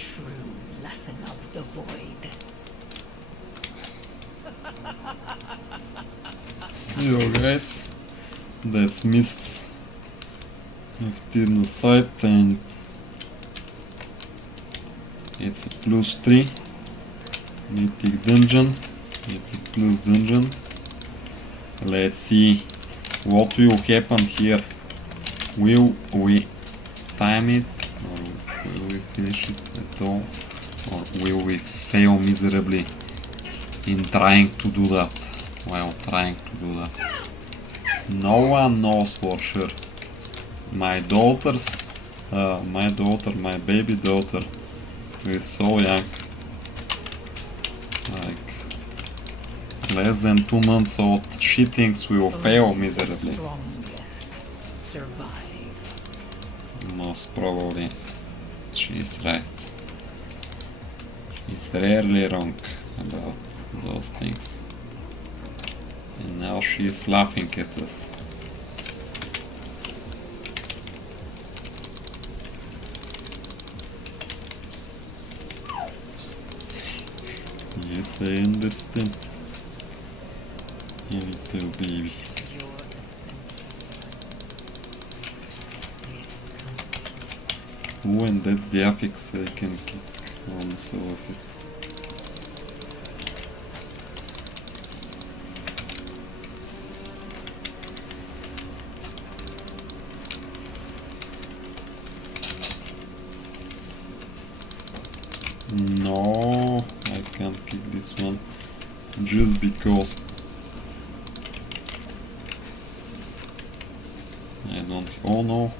true lesson of the void. Yo guys, that's Mists of Tirna Scithe and it's a +3 mythic dungeon, mythic plus dungeon. Let's see what will happen here. Will we time it, or will we finish it at all, or will we fail miserably in trying to do that? While trying to do that, no one knows for sure. My daughter, my baby daughter, is so young, like less than 2 months old. She thinks we will fail miserably. Strongest survive. Most probably, she's right. She's rarely wrong about those things. And now she's laughing at us. Yes, I understand. You little baby. Your ascension is complete. Oh, and that's the affix I can kick almost all of it. No, I can't kick this one just because I don't. Oh no!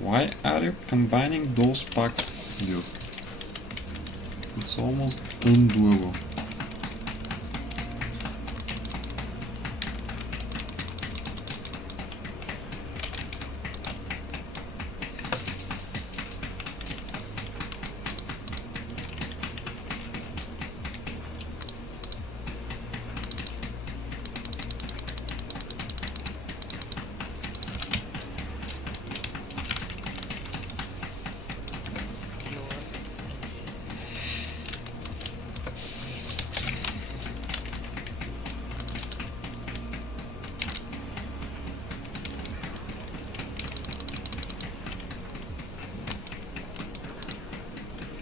Why are you combining those packs, dude? It's almost undoable. Your ascension.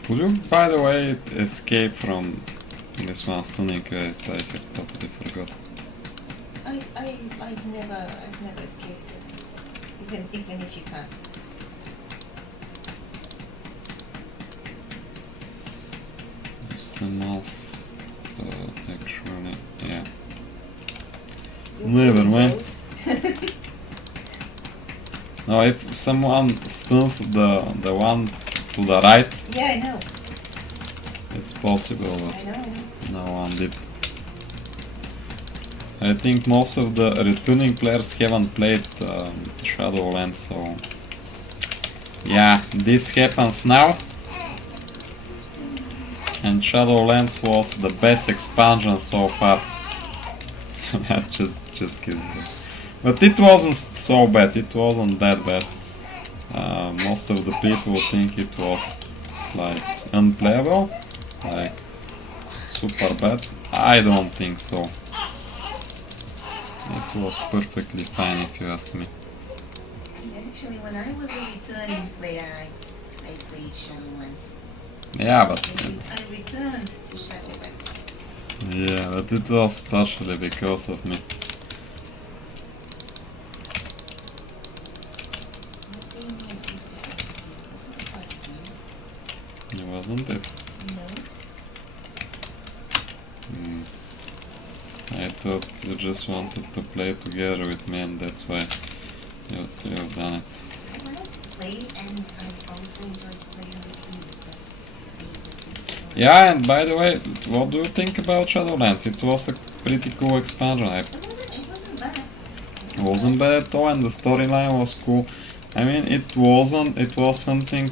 Could you, by the way, escape from this one stunning? I have totally forgot. I've never escaped it. Even if you can. Just a mouse, actually, yeah. You Never put mind. those. Now, if someone stuns the one to the right, Yeah, I know. it's possible, but I know. no one did. I think most of the returning players haven't played Shadowlands, so yeah, this happens now. And Shadowlands was the best expansion so far. just kidding. But it wasn't so bad. It wasn't that bad. Most of the people think it was like unplayable, like super bad. I don't think so. It was perfectly fine if you ask me. Actually, when I was a returning player, I played Shadowlands. Yeah, but I returned to Shadowlands. yeah, but it was partially because of me. What do you mean it was because of you? It wasn't because of you. It wasn't it? No. Hmm. I thought you just wanted to play together with me, and that's why you've done it. I wanted to play, and I also enjoyed playing with you. But Yeah, and by the way, what do you think about Shadowlands? It was a pretty cool expansion. It wasn't bad. It wasn't bad at all, and the storyline was cool. I mean, it was something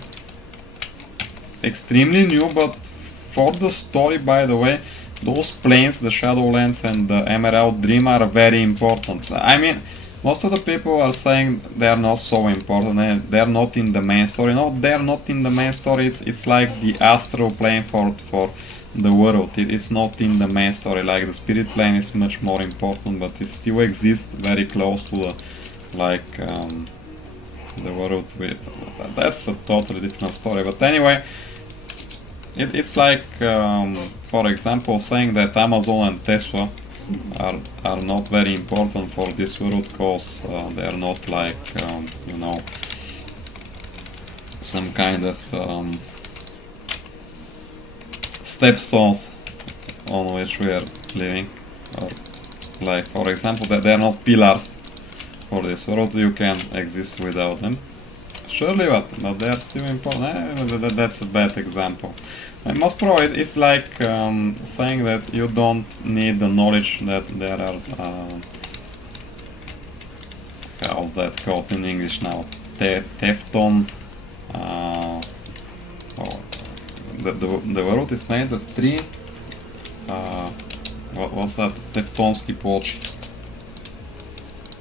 extremely new, but for the story, by the way, those planes, the Shadowlands and the Emerald Dream, are very important. I mean, Most of the people are saying they are not so important. They are not in the main story. No, they are not in the main story. It's like the astral plane for the world. It's not in the main story. Like the spirit plane is much more important, but it still exists very close to the like the world. That's a totally different story. But anyway, it's like for example saying that Amazon and Tesla are not very important for this world because they are not like you know, some kind of stepstones on which we are living, or like for example that they are not pillars for this world. You can exist without them, surely, but they are still important. That's a bad example. And most probably it's like saying that you don't need the knowledge that there are how's that called in English now? Tefton. Oh, the world is made of three. What's that? Teftonski ploči.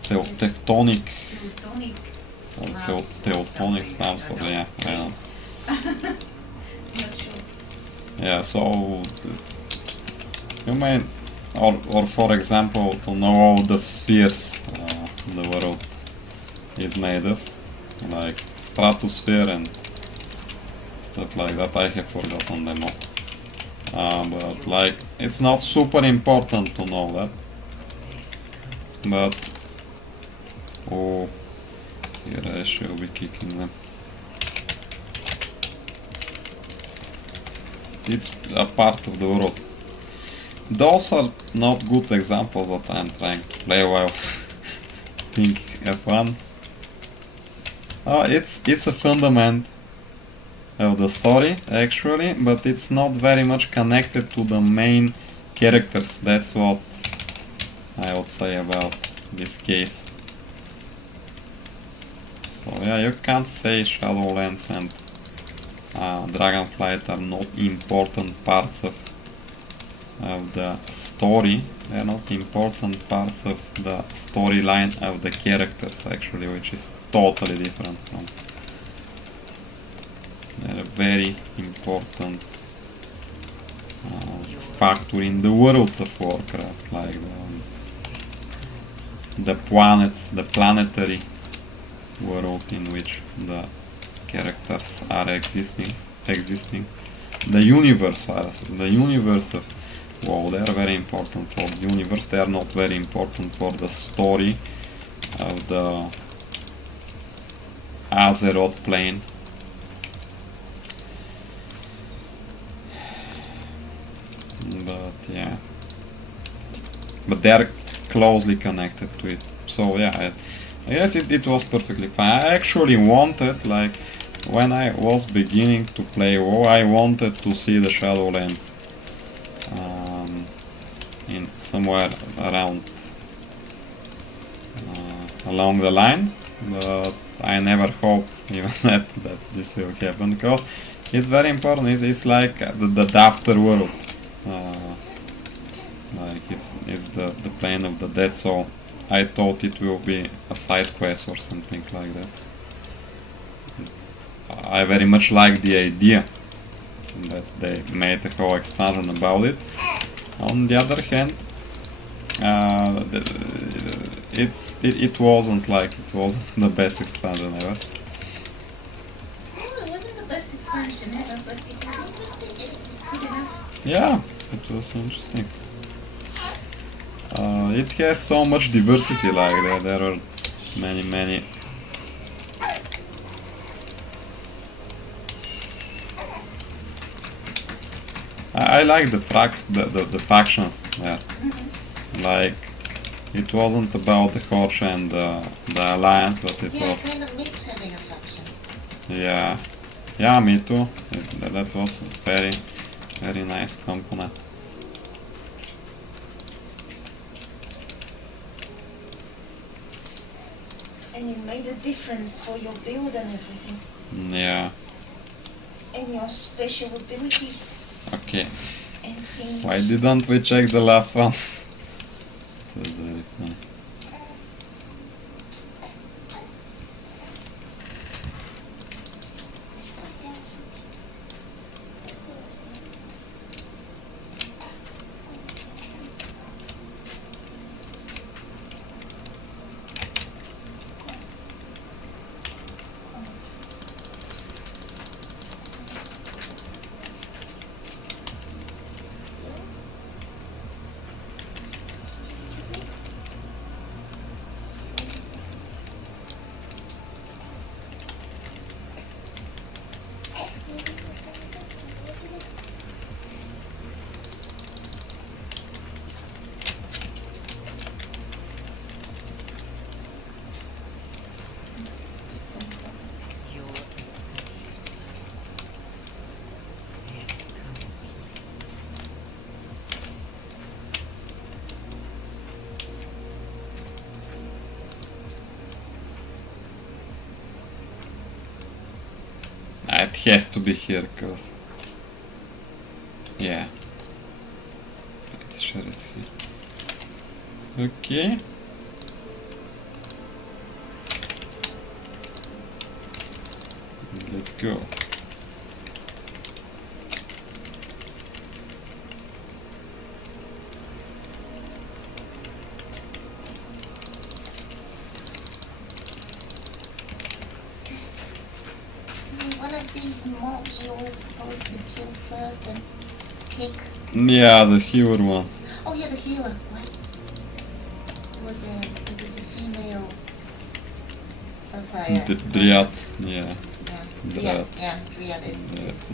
Teutonic. Teutonic slabs. Yeah, I know. Not sure. Yeah, so you may, or for example, to know all the spheres the world is made of, like stratosphere and stuff like that. I have forgotten them all. But like, it's not super important to know that. But oh, here I should be kicking them. It's a part of the world. Those are not good examples what I'm trying to play while think F1. It's a fundament of the story actually, but it's not very much connected to the main characters. That's what I would say about this case. So yeah, you can't say Shadowlands and Dragonflight are not important parts of the story. They are not important parts of the storyline of the characters actually, which is totally different from. They're a very important factor in the world of Warcraft, like the planets, the planetary world in which the characters are existing. The universe of WoW, they are very important for the universe. They are not very important for the story of the Azeroth plane. But yeah, but they are closely connected to it. So yeah, I guess it was perfectly fine. I actually wanted, like, when I was beginning to play WoW, I wanted to see the Shadowlands in somewhere around along the line, but I never hoped even that this will happen, because it's very important. It's like the afterworld, like it's the plane of the dead. So I thought it will be a side quest or something like that. I very much like the idea that they made a whole expansion about it. On the other hand, it wasn't the best expansion ever. Well, it wasn't the best expansion ever, but it was interesting. It was good enough. Yeah, it was interesting. It has so much diversity, like there are many. I like the factions there. Like, it wasn't about the Horde and the Alliance, but it Yeah, was. I kind of miss having a faction. Yeah, me too. That was a very nice component. And it made a difference for your build and everything. Yeah. And your special abilities Okay. and things. Why didn't we check the last one? That was very funny. It has to be here, cause yeah, pretty sure it's here. Okay. Let's go. One of these mobs you were supposed to kill first and kick. Yeah, the healer one. Oh yeah, the healer, right? It was a female satire. Dryad. Yeah. Yeah, Dryad. Dryad is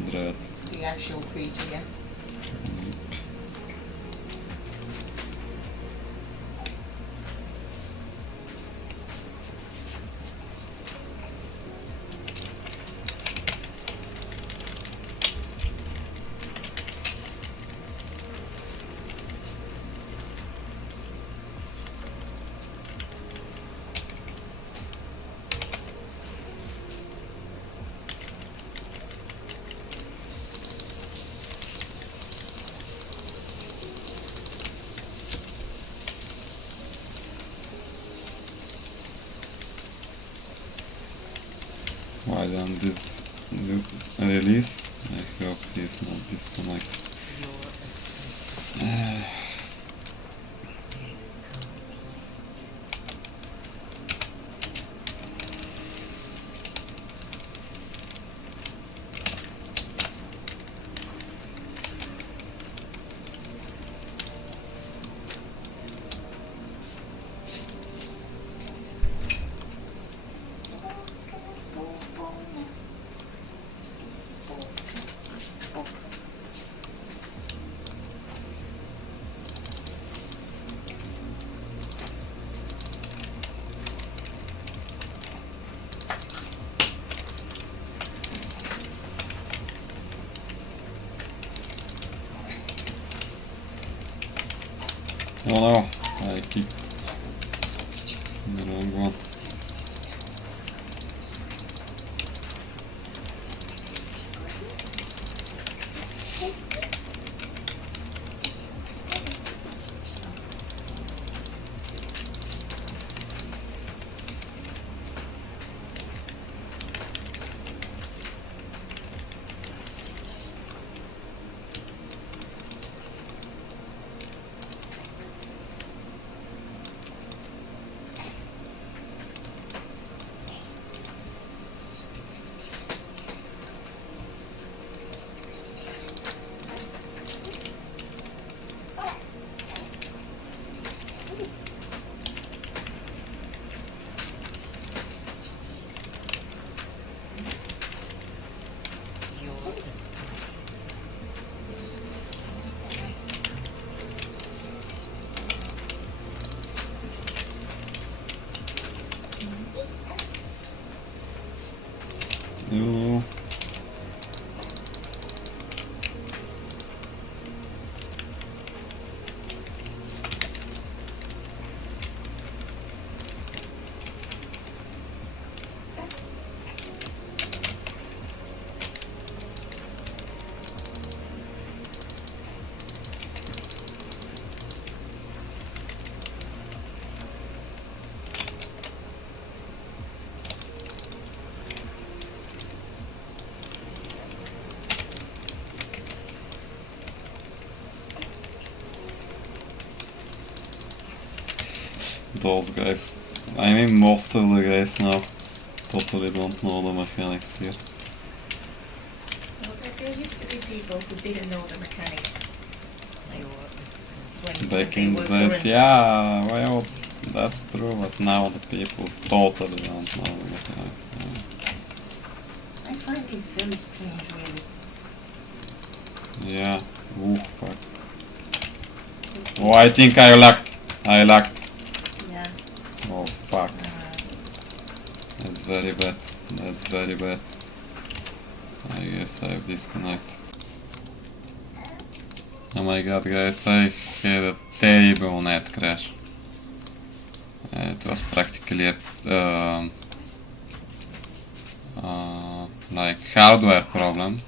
Dryad. the actual creature, yeah. Why don't this release? I hope he's not disconnected. Your ascension is complete. Oh no, I keep the wrong one. Your ascension is No. Those guys. I mean most of the guys now totally don't know the mechanics here. Well, there used to be people who didn't know the mechanics your ascension. when Back they in the were days, current. yeah, well, that's true, but now the people totally don't know the mechanics. I find this very strange, really. Yeah, ooh, fuck. Oh, I think I lagged. Yeah. Oh, fuck. That's very bad. That's very bad. I guess I've disconnected. Oh my god, guys, I had a terrible net crash. It was practically a like hardware problem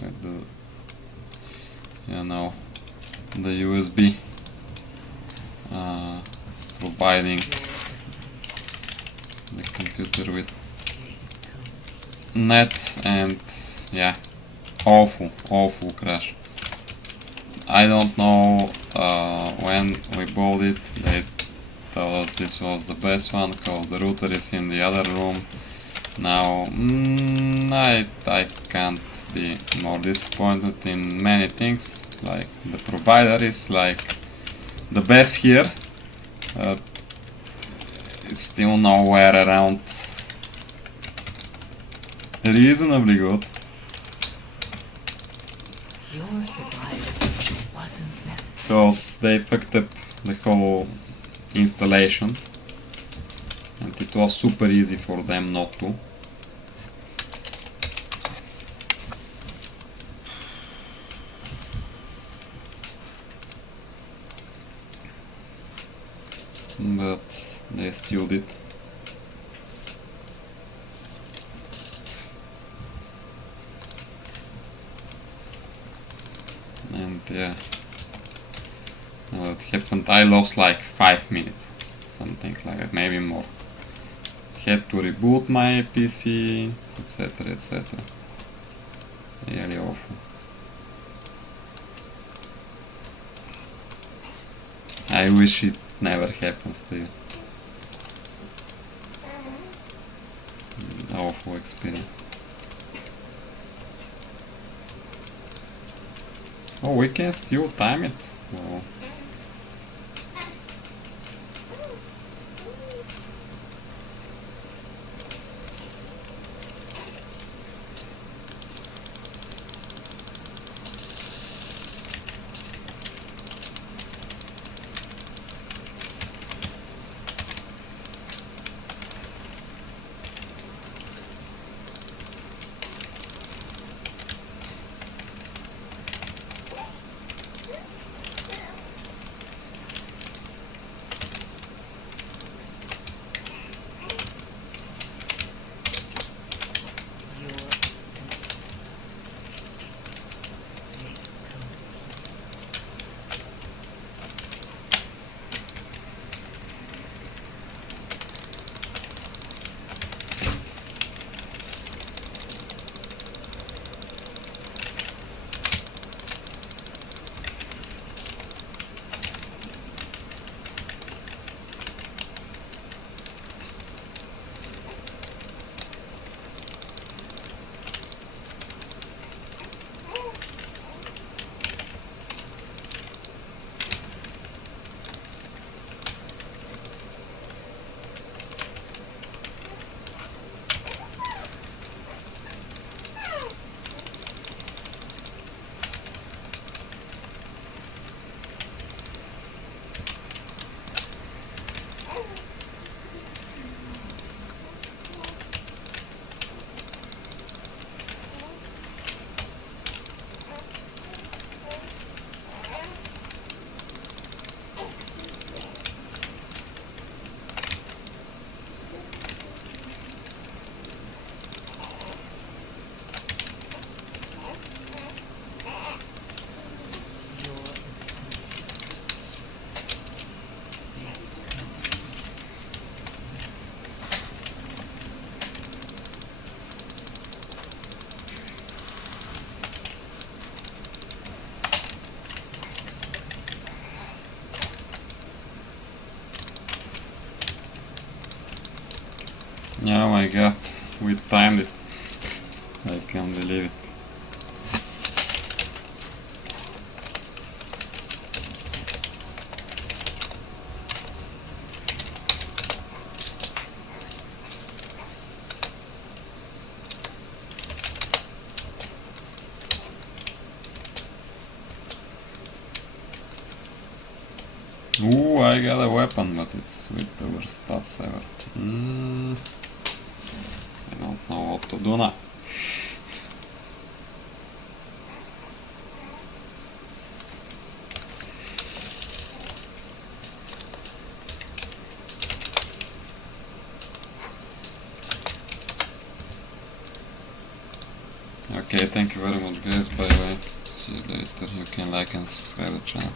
with the, you know, the USB providing Your ascension the computer with is complete. net, and yeah, awful crash. I don't know, when we bought it they told us this was the best one because the router is in the other room. Now I can't be more disappointed in many things. Like the provider is like the best here. It's still nowhere around reasonably good. Your survival wasn't necessary. Because they fucked up the whole installation and it was super easy for them not to. But they still did. And yeah, what happened, I lost like 5 minutes, something like that, maybe more. Had to reboot my PC, etc, etc. Really awful. I wish it never happens to you. Awful experience. Oh, we can still time it. Wow. Your ascension is complete. Your ascension is complete. Oh my god, we timed it. I can't believe it. Ooh, I got a weapon, but it's with the worst stats ever. I don't know what to do now. Okay, thank you very much guys, bye bye, see you later, you can like and subscribe the channel.